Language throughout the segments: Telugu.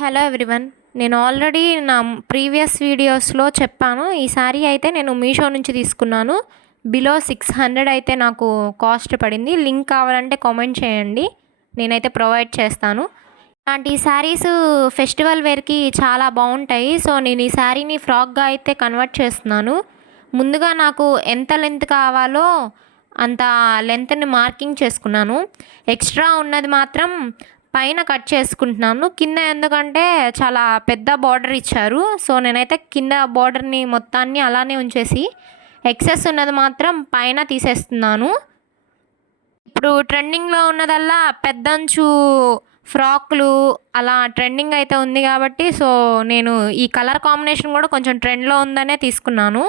Hello everyone. నేను ఆల్రెడీ నా ప్రీవియస్ వీడియోస్లో చెప్పాను. ఈ శారీ అయితే నేను మీషో నుంచి తీసుకున్నాను. బిలో 600 అయితే నాకు కాస్ట్ పడింది. లింక్ కావాలంటే కామెంట్ చేయండి, నేనైతే ప్రొవైడ్ చేస్తాను. అలాంటి శారీస్ ఫెస్టివల్ వేర్కి చాలా బాగుంటాయి. సో నేను ఈ శారీని ఫ్రాక్గా అయితే కన్వర్ట్ చేస్తున్నాను. ముందుగా నాకు ఎంత లెంత్ కావాలో అంత లెంత్ని మార్కింగ్ చేసుకున్నాను. ఎక్స్ట్రా ఉన్నది మాత్రం పైన కట్ చేసుకుంటున్నాను. కింద ఎందుకంటే చాలా పెద్ద బార్డర్ ఇచ్చారు. సో నేనైతే కింద బార్డర్ని మొత్తాన్ని అలానే ఉంచేసి ఎక్సెస్ ఉన్నది మాత్రం పైన తీసేస్తున్నాను. ఇప్పుడు ట్రెండింగ్లో ఉన్నదల్లా పెద్దంచు ఫ్రాక్లు అలా ట్రెండింగ్ అయితే ఉంది కాబట్టి సో నేను ఈ కలర్ కాంబినేషన్ కూడా కొంచెం ట్రెండ్లో ఉందనే తీసుకున్నాను.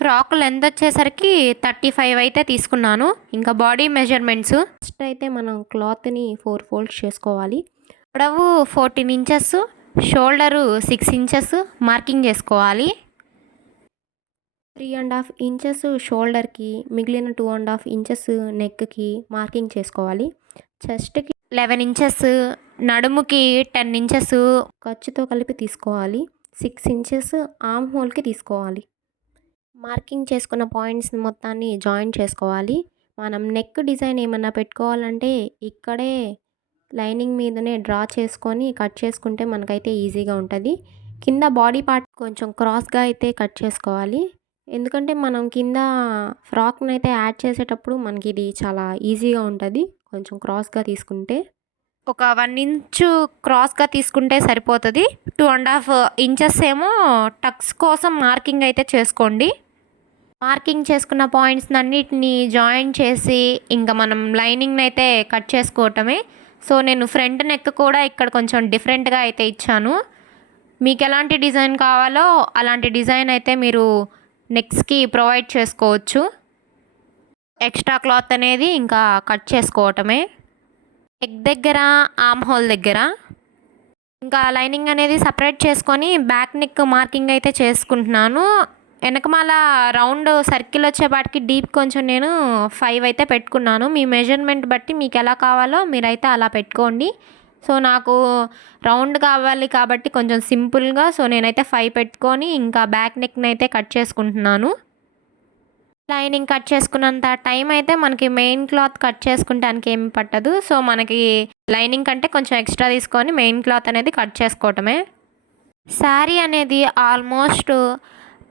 ఫ్రాక్ లెంత్ వచ్చేసరికి 35 అయితే తీసుకున్నాను. ఇంకా బాడీ మెజర్మెంట్స్ ఫస్ట్ అయితే మనం క్లాత్ని 4 ఫోల్డ్స్ చేసుకోవాలి. పొడవు 14 ఇంచెస్, షోల్డరు 6 ఇంచెస్ మార్కింగ్ చేసుకోవాలి. 3.5 ఇంచెస్ షోల్డర్కి, మిగిలిన 2.5 ఇంచెస్ నెక్కి మార్కింగ్ చేసుకోవాలి. చెస్ట్కి 11 ఇంచెస్, నడుముకి 10 ఇంచెస్ ఖర్చుతో కలిపి తీసుకోవాలి. 6 ఇంచెస్ ఆర్మ్ హోల్కి తీసుకోవాలి. మార్కింగ్ చేసుకున్న పాయింట్స్ని మొత్తాన్ని జాయిన్ చేసుకోవాలి. మనం నెక్ డిజైన్ ఏమన్నా పెట్టుకోవాలంటే ఇక్కడే లైనింగ్ మీదనే డ్రా చేసుకొని కట్ చేసుకుంటే మనకైతే ఈజీగా ఉంటుంది. కింద బాడీ పార్ట్ కొంచెం క్రాస్గా అయితే కట్ చేసుకోవాలి. ఎందుకంటే మనం కింద ఫ్రాక్ని అయితే యాడ్ చేసేటప్పుడు మనకి ఇది చాలా ఈజీగా ఉంటుంది. కొంచెం క్రాస్గా తీసుకుంటే ఒక 1 ఇంచు క్రాస్గా తీసుకుంటే సరిపోతుంది. 2.5 ఇంచెస్ ఏమో టక్స్ కోసం మార్కింగ్ అయితే చేసుకోండి. మార్కింగ్ చేసుకున్న పాయింట్స్ అన్నిటిని జాయిన్ చేసి ఇంకా మనం లైనింగ్ని అయితే కట్ చేసుకోవటమే. సో నేను ఫ్రంట్ నెక్ కూడా ఇక్కడ కొంచెం డిఫరెంట్గా అయితే ఇచ్చాను. మీకు ఎలాంటి డిజైన్ కావాలో అలాంటి డిజైన్ అయితే మీరు నెక్స్ట్కి ప్రొవైడ్ చేసుకోవచ్చు. ఎక్స్ట్రా క్లాత్ అనేది ఇంకా కట్ చేసుకోవటమే. నెక్ దగ్గర, ఆర్మ్ హోల్ దగ్గర ఇంకా లైనింగ్ అనేది సపరేట్ చేసుకొని బ్యాక్ నెక్ మార్కింగ్ అయితే చేసుకుంటున్నాను. వెనకమాల రౌండ్ సర్కిల్ వచ్చేపాటికి డీప్ కొంచెం నేను 5 అయితే పెట్టుకున్నాను. మీ మెజర్మెంట్ బట్టి మీకు ఎలా కావాలో మీరైతే అలా పెట్టుకోండి. సో నాకు రౌండ్ కావాలి కాబట్టి కొంచెం సింపుల్గా సో నేనైతే 5 పెట్టుకొని ఇంకా బ్యాక్ నెక్ని అయితే కట్ చేసుకుంటున్నాను. లైనింగ్ కట్ చేసుకున్నంత టైం అయితే మనకి మెయిన్ క్లాత్ కట్ చేసుకుంటానికి ఏమి పట్టదు. సో మనకి లైనింగ్ కంటే కొంచెం ఎక్స్ట్రా తీసుకొని మెయిన్ క్లాత్ అనేది కట్ చేసుకోవటమే. శారీ అనేది ఆల్మోస్ట్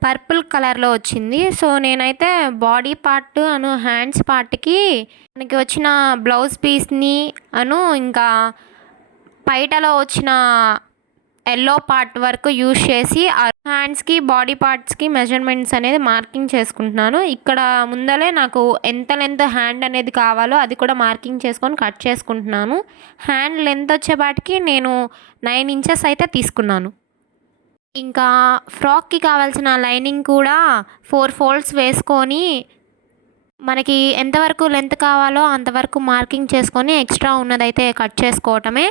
పర్పుల్ కలర్లో వచ్చింది. సో నేనైతే బాడీ పార్ట్ హ్యాండ్స్ పార్ట్కి మనకి వచ్చిన బ్లౌజ్ పీస్ని ఇంకా పైటలో వచ్చిన ఎల్లో పార్ట్ వరకు యూజ్ చేసి ఆ హ్యాండ్స్కి, బాడీ పార్ట్స్కి మెజర్మెంట్స్ అనేది మార్కింగ్ చేసుకుంటున్నాను. ఇక్కడ ముందలే నాకు ఎంత లెంత్ హ్యాండ్ అనేది కావాలో అది కూడా మార్కింగ్ చేసుకొని కట్ చేసుకుంటున్నాను. హ్యాండ్ లెంత్ వచ్చేపాటికి నేను 9 ఇంచెస్ అయితే తీసుకున్నాను. ఇంకా ఫ్రాక్కి కావాల్సిన లైనింగ్ కూడా 4 ఫోల్డ్స్ వేసుకొని మనకి ఎంతవరకు లెంత్ కావాలో అంతవరకు మార్కింగ్ చేసుకొని ఎక్స్ట్రా ఉన్నదైతే కట్ చేసుకోవటమే.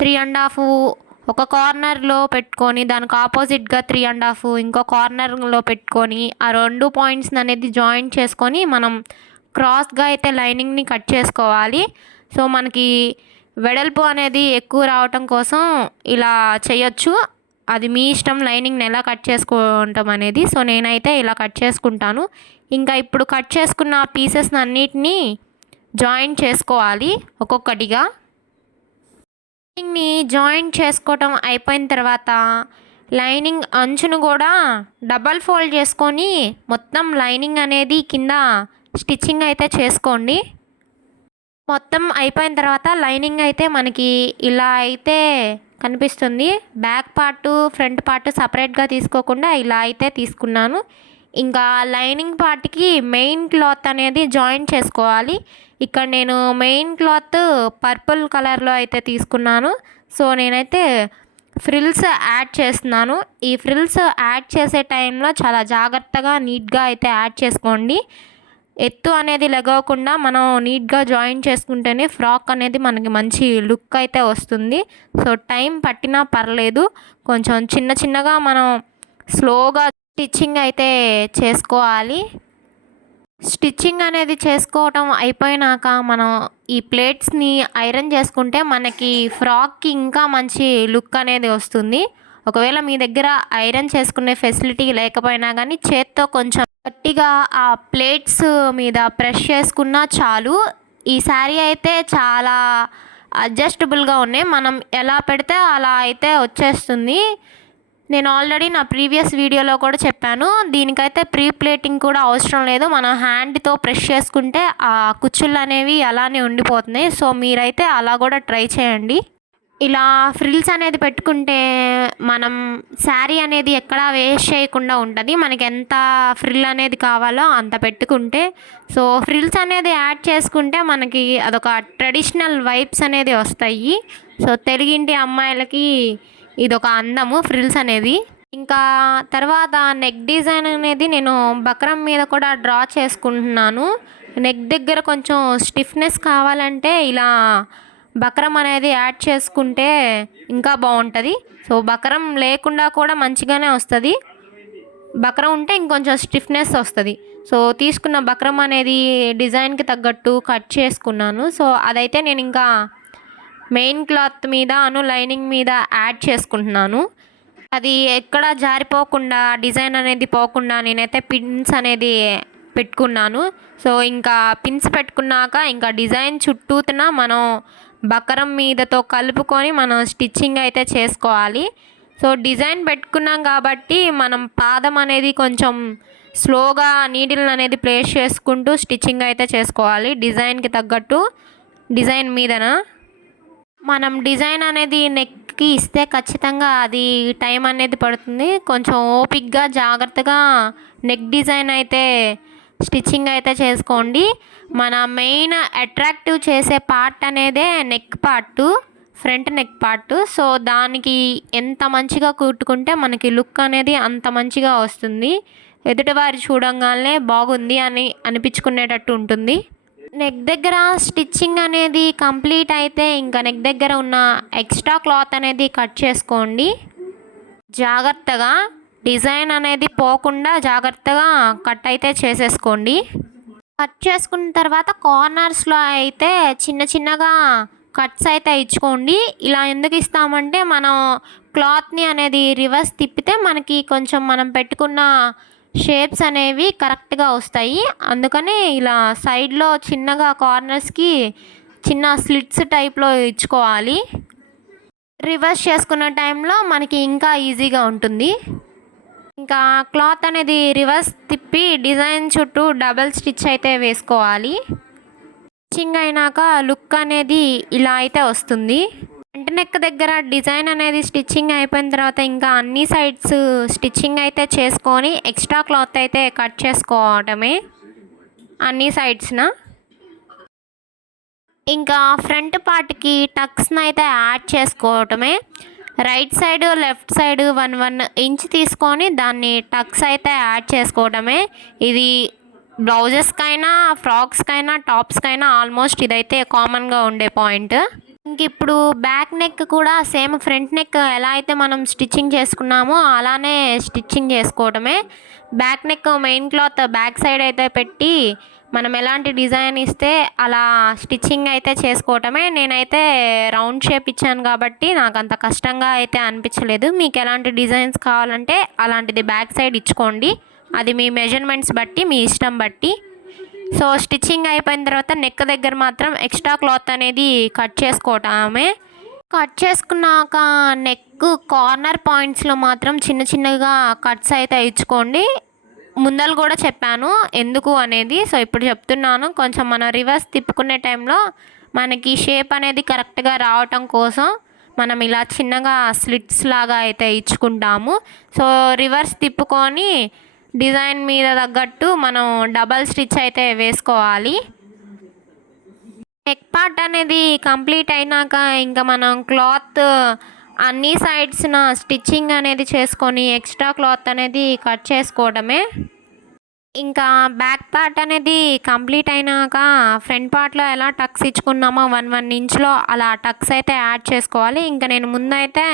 3.5 ఒక కార్నర్లో పెట్టుకొని దానికి ఆపోజిట్గా 3.5 ఇంకో కార్నర్లో పెట్టుకొని ఆ 2 పాయింట్స్ అనేది జాయిన్ చేసుకొని మనం క్రాస్గా అయితే లైనింగ్ని కట్ చేసుకోవాలి. సో మనకి వెడల్పు అనేది ఎక్కువ రావటం కోసం ఇలా చేయొచ్చు. అది మీ ఇష్టం లైనింగ్ని ఎలా కట్ చేసుకుంటాం అనేది. సో నేనైతే ఇలా కట్ చేసుకుంటాను. ఇంకా ఇప్పుడు కట్ చేసుకున్న పీసెస్ అన్నిటినీ జాయిన్ చేసుకోవాలి ఒక్కొక్కటిగా. లైనింగ్ని జాయిన్ చేసుకోవటం అయిపోయిన తర్వాత లైనింగ్ అంచును కూడా డబల్ ఫోల్డ్ చేసుకొని మొత్తం లైనింగ్ అనేది కింద స్టిచ్చింగ్ అయితే చేసుకోండి. మొత్తం అయిపోయిన తర్వాత లైనింగ్ అయితే మనకి ఇలా అయితే కనిపిస్తుంది. బ్యాక్ పార్టు, ఫ్రంట్ పార్ట్ సపరేట్గా తీసుకోకుండా ఇలా అయితే తీసుకున్నాను. ఇంకా లైనింగ్ పార్ట్కి మెయిన్ క్లాత్ అనేది జాయిన్ చేసుకోవాలి. ఇక్కడ నేను మెయిన్ క్లాత్ పర్పుల్ కలర్లో అయితే తీసుకున్నాను. సో నేనైతే ఫ్రిల్స్ యాడ్ చేస్తున్నాను. ఈ ఫ్రిల్స్ యాడ్ చేసే టైంలో చాలా జాగ్రత్తగా నీట్గా అయితే యాడ్ చేసుకోండి. ఎత్తు అనేది లెగవకుండా మనం నీట్గా జాయిన్ చేసుకుంటేనే ఫ్రాక్ అనేది మనకి మంచి లుక్ అయితే వస్తుంది. సో టైం పట్టినా పర్లేదు, కొంచెం చిన్నగా మనం స్లోగా స్టిచ్చింగ్ అయితే చేసుకోవాలి. స్టిచ్చింగ్ అనేది చేసుకోవటం అయిపోయినాక మనం ఈ ప్లేట్స్ని ఐరన్ చేసుకుంటే మనకి ఫ్రాక్కి ఇంకా మంచి లుక్ అనేది వస్తుంది. ఒకవేళ మీ దగ్గర ఐరన్ చేసుకునే ఫెసిలిటీ లేకపోయినా కానీ చేత్తో కొంచెం గట్టిగా ఆ ప్లేట్స్ మీద ప్రెస్ చేసుకున్నా చాలు. ఈ శారీ అయితే చాలా అడ్జస్టబుల్గా ఉన్నాయి. మనం ఎలా పెడితే అలా అయితే వచ్చేస్తుంది. నేను ఆల్రెడీ నా ప్రీవియస్ వీడియోలో కూడా చెప్పాను. దీనికైతే ప్రీ ప్లేటింగ్ కూడా అవసరం లేదు. మనం హ్యాండ్తో ప్రెస్ చేసుకుంటే ఆ కుచ్చుళ్ళు అనేవి అలానే ఉండిపోతున్నాయి. సో మీరైతే అలా కూడా ట్రై చేయండి. ఇలా ఫ్రిల్స్ అనేది పెట్టుకుంటే మనం శారీ అనేది ఎక్కడా వేస్ట్ చేయకుండా ఉంటుంది. మనకి ఎంత ఫ్రిల్ అనేది కావాలో అంత పెట్టుకుంటే, సో ఫ్రిల్స్ అనేది యాడ్ చేసుకుంటే మనకి అదొక ట్రెడిషనల్ వైబ్స్ అనేది వస్తాయి. సో తెలుగింటి అమ్మాయిలకి ఇదొక అందము ఫ్రిల్స్ అనేది. ఇంకా తర్వాత నెక్ డిజైన్ అనేది నేను బక్రం మీద కూడా డ్రా చేసుకుంటున్నాను. నెక్ దగ్గర కొంచెం స్టిఫ్నెస్ కావాలంటే ఇలా బక్రం అనేది యాడ్ చేసుకుంటే ఇంకా బాగుంటుంది. సో బక్రం లేకుండా కూడా మంచిగానే వస్తుంది. బక్రం ఉంటే ఇంకొంచెం స్టిఫ్నెస్ వస్తుంది. సో తీసుకున్న బక్రం అనేది డిజైన్కి తగ్గట్టు కట్ చేసుకున్నాను. సో అదైతే నేను ఇంకా మెయిన్ క్లాత్ మీద లైనింగ్ మీద యాడ్ చేసుకుంటున్నాను. అది ఎక్కడ జారిపోకుండా డిజైన్ అనేది పోకుండా నేనైతే పిన్స్ అనేది పెట్టుకున్నాను. సో ఇంకా పిన్స్ పెట్టుకున్నాక ఇంకా డిజైన్ చుట్టూతున మనం బకరం మీదతో కలుపుకొని మనం స్టిచ్చింగ్ అయితే చేసుకోవాలి. సో డిజైన్ పెట్టుకున్నాం కాబట్టి మనం పాదం అనేది కొంచెం స్లోగా నీడిల్ అనేది ప్లేస్ చేసుకుంటూ స్టిచ్చింగ్ అయితే చేసుకోవాలి డిజైన్కి తగ్గట్టు. డిజైన్ మీదన మనం డిజైన్ అనేది నెక్కి ఇస్తే ఖచ్చితంగా అది టైం అనేది పడుతుంది. కొంచెం ఓపిక్గా జాగ్రత్తగా నెక్ డిజైన్ అయితే స్టిచ్చింగ్ అయితే చేసుకోండి. మన మెయిన్ అట్రాక్టివ్ చేసే పార్ట్ అనేదే neck part, front neck part. So దానికి ఎంత మంచిగా కుట్టుకుంటే మనకి లుక్ అనేది అంత మంచిగా వస్తుంది. ఎదుటివారు చూడంగానే బాగుంది అని అనిపించుకునేటట్టు ఉంటుంది. నెక్ దగ్గర స్టిచ్చింగ్ అనేది కంప్లీట్ అయితే ఇంకా నెక్ దగ్గర ఉన్న ఎక్స్ట్రా క్లాత్ అనేది కట్ చేసుకోండి. జాగ్రత్తగా డిజైన్ అనేది పోకుండా జాగ్రత్తగా కట్ అయితే చేసేసుకోండి. కట్ చేసుకున్న తర్వాత కార్నర్స్లో అయితే చిన్న చిన్నగా కట్స్ అయితే ఇచ్చుకోండి. ఇలా ఎందుకు ఇస్తామంటే మనం క్లాత్ని అనేది రివర్స్ తిప్పితే మనకి కొంచెం మనం పెట్టుకున్న షేప్స్ అనేవి కరెక్ట్గా వస్తాయి. అందుకని ఇలా సైడ్లో చిన్నగా కార్నర్స్కి చిన్న స్లిట్స్ టైప్లో ఇచ్చుకోవాలి. రివర్స్ చేసుకున్న టైంలో మనకి ఇంకా ఈజీగా ఉంటుంది. ఇంకా క్లాత్ అనేది రివర్స్ తిప్పి డిజైన్ చుట్టూ డబల్ స్టిచ్ అయితే వేసుకోవాలి. స్టిచ్చింగ్ అయినాక లుక్ అనేది ఇలా అయితే వస్తుంది. ఫ్రంట్ నెక్ దగ్గర డిజైన్ అనేది స్టిచ్చింగ్ అయిపోయిన తర్వాత ఇంకా అన్ని సైడ్స్ స్టిచ్చింగ్ అయితే చేసుకొని ఎక్స్ట్రా క్లాత్ అయితే కట్ చేసుకోవటమే అన్ని సైడ్స్న. ఇంకా ఫ్రంట్ పార్ట్కి టక్స్ని అయితే యాడ్ చేసుకోవటమే. Right side left side 1 inch తీసుకొని దాన్ని టక్స్ అయితే యాడ్ చేసుకోవటమే. ఇది బ్లౌజెస్కైనా ఫ్రాక్స్కైనా టాప్స్కైనా ఆల్మోస్ట్ ఇదైతే కామన్గా ఉండే పాయింట్. ఇంక ఇప్పుడు బ్యాక్ నెక్ కూడా సేమ్ ఫ్రంట్ నెక్ ఎలా అయితే మనం స్టిచ్చింగ్ చేసుకున్నామో అలానే స్టిచ్చింగ్ చేసుకోవటమే. Back neck main cloth back side అయితే పెట్టి మనం ఎలాంటి డిజైన్ ఇస్తే అలా స్టిచ్చింగ్ అయితే చేసుకోవటమే. నేనైతే రౌండ్ షేప్ ఇచ్చాను కాబట్టి నాకు అంత కష్టంగా అయితే అనిపించలేదు. మీకు ఎలాంటి డిజైన్స్ కావాలంటే అలాంటిది బ్యాక్ సైడ్ ఇచ్చుకోండి. అది మీ మెజర్మెంట్స్ బట్టి మీ ఇష్టం బట్టి. సో స్టిచ్చింగ్ అయిపోయిన తర్వాత నెక్ దగ్గర మాత్రం ఎక్స్ట్రా క్లాత్ అనేది కట్ చేసుకోవటమే. కట్ చేసుకున్నాక నెక్ కార్నర్ పాయింట్స్లో మాత్రం చిన్న చిన్నగా కట్స్ అయితే ఇచ్చుకోండి. ముందలు కూడా చెప్పాను ఎందుకు అనేది. సో ఇప్పుడు చెప్తున్నాను. కొంచెం మనం రివర్స్ తిప్పుకునే టైంలో మనకి షేప్ అనేది కరెక్ట్గా రావటం కోసం మనం ఇలా చిన్నగా స్లిట్స్ లాగా అయితే ఇచ్చుకుంటాము. సో రివర్స్ తిప్పుకొని డిజైన్ మీద తగ్గట్టు మనం డబల్ స్టిచ్ అయితే వేసుకోవాలి. నెక్ పార్ట్ అనేది కంప్లీట్ అయినాక ఇంకా మనం క్లాత్ అన్ని సైడ్స్న స్టిచ్చింగ్ అనేది చేసుకొని ఎక్స్ట్రా క్లాత్ అనేది కట్ చేసుకోవడమే. ఇంకా బ్యాక్ పార్ట్ అనేది కంప్లీట్ అయినాక ఫ్రంట్ పార్ట్లో ఎలా టక్స్ ఇచ్చుకున్నామో 1 ఇంచ్లో అలా టక్స్ అయితే యాడ్ చేసుకోవాలి. ఇంకా నేను ముందైతే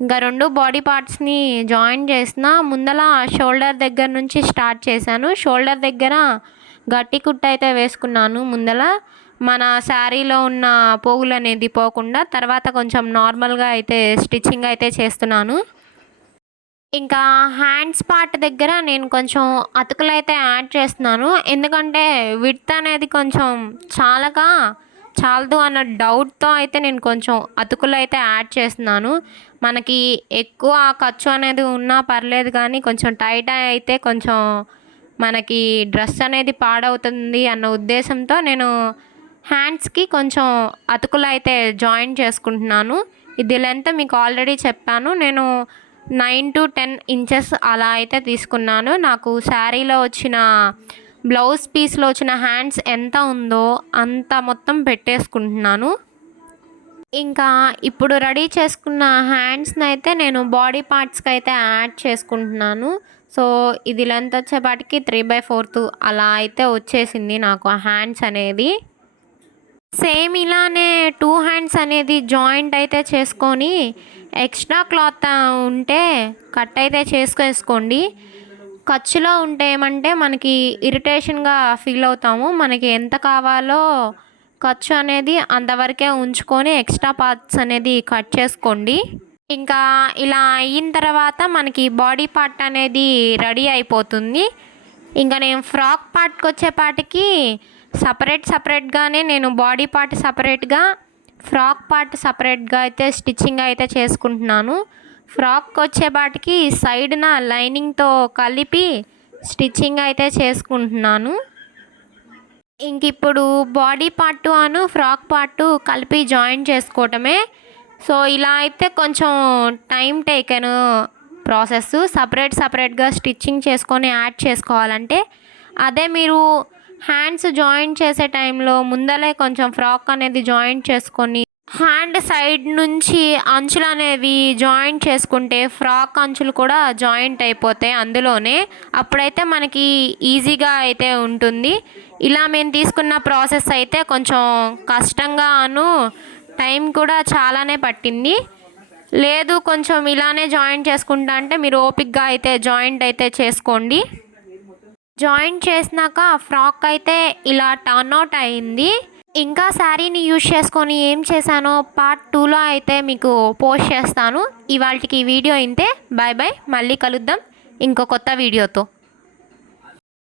ఇంకా 2 బాడీ పార్ట్స్ని జాయిన్ చేసిన. ముందల షోల్డర్ దగ్గర నుంచి స్టార్ట్ చేశాను. షోల్డర్ దగ్గర గట్టి కుట్టు అయితే వేసుకున్నాను ముందల, మన శారీలో ఉన్న పోగులు అనేది పోకుండా. తర్వాత కొంచెం నార్మల్గా అయితే స్టిచ్చింగ్ అయితే చేస్తున్నాను. ఇంకా హ్యాండ్స్ పార్ట్ దగ్గర నేను కొంచెం అతుకులు అయితే యాడ్ చేస్తున్నాను, ఎందుకంటే విడ్త్ అనేది కొంచెం చాలదు అన్న డౌట్తో అయితే నేను కొంచెం అతుకులు అయితే యాడ్ చేస్తున్నాను. మనకి ఎక్కువ ఖర్చు అనేది ఉన్నా పర్లేదు, కానీ కొంచెం టైట్ అయితే కొంచెం మనకి డ్రెస్ అనేది పాడవుతుంది అన్న ఉద్దేశంతో నేను హ్యాండ్స్కి కొంచెం అతుకులు అయితే జాయిన్ చేసుకుంటున్నాను. ఇది లెంత్ మీకు ఆల్రెడీ చెప్పాను, నేను 9 to 10 ఇంచెస్ అలా అయితే తీసుకున్నాను. నాకు శారీలో వచ్చిన బ్లౌజ్ పీస్లో వచ్చిన హ్యాండ్స్ ఎంత ఉందో అంత మొత్తం పెట్టేసుకుంటున్నాను. ఇంకా ఇప్పుడు రెడీ చేసుకున్న హ్యాండ్స్ని అయితే నేను బాడీ పార్ట్స్కి అయితే యాడ్ చేసుకుంటున్నాను. సో ఇది లెంత్ వచ్చేపాటికి 3/4 అలా అయితే వచ్చేసింది నాకు ఆ హ్యాండ్స్ అనేది. సేమ్ ఇలానే 2 హ్యాండ్స్ అనేది జాయింట్ అయితే చేసుకొని ఎక్స్ట్రా క్లాత్ ఉంటే కట్ అయితే చేసుకేసుకోండి. ఖర్చులో ఉంటే ఏమంటే మనకి ఇరిటేషన్గా ఫీల్ అవుతాము. మనకి ఎంత కావాలో ఖర్చు అనేది అంతవరకే ఉంచుకొని ఎక్స్ట్రా పార్ట్స్ అనేది కట్ చేసుకోండి. ఇంకా ఇలా అయిన తర్వాత మనకి బాడీ పార్ట్ అనేది రెడీ అయిపోతుంది. ఇంకా నేను ఫ్రాక్ పార్ట్కి వచ్చేపాటికి సపరేట్గానే నేను బాడీ పార్ట్ సపరేట్గా, ఫ్రాక్ పార్ట్ సపరేట్గా అయితే స్టిచ్చింగ్ అయితే చేసుకుంటున్నాను. ఫ్రాక్ వచ్చేపాటికి సైడ్న లైనింగ్తో కలిపి స్టిచ్చింగ్ అయితే చేసుకుంటున్నాను. ఇంక ఇప్పుడు బాడీ పార్ట్ అను ఫ్రాక్ పార్ట్ కలిపి జాయిన్ చేసుకోవటమే. సో ఇలా అయితే కొంచెం టైం టేకెన్ ప్రాసెస్. సపరేట్గా స్టిచ్చింగ్ చేసుకొని యాడ్ చేసుకోవాలంటే, అదే మీరు హ్యాండ్స్ జాయిన్ చేసే టైంలో ముందలే కొంచెం ఫ్రాక్ అనేది జాయిన్ చేసుకొని హ్యాండ్ సైడ్ నుంచి అంచులు అనేవి జాయింట్ చేసుకుంటే ఫ్రాక్ అంచులు కూడా జాయింట్ అయిపోతాయి అందులోనే. అప్పుడైతే మనకి ఈజీగా అయితే ఉంటుంది. ఇలా మేము తీసుకున్న ప్రాసెస్ అయితే కొంచెం కష్టంగాను టైం కూడా చాలానే పట్టింది. లేదు కొంచెం ఇలానే జాయింట్ చేసుకుంటా అంటే మీరు ఓపిక్గా అయితే జాయింట్ అయితే చేసుకోండి. జాయింట్ చేసినాక ఫ్రాక్ అయితే ఇలా టర్న్ అవుట్ అయింది. ఇంకా శారీని యూజ్ చేసుకొని ఏం చేశానో పార్ట్ 2లో అయితే మీకు పోస్ట్ చేస్తాను. ఇవాళకి వీడియో ఇంతే. బాయ్ బాయ్, మళ్ళీ కలుద్దాం ఇంకో కొత్త వీడియోతో.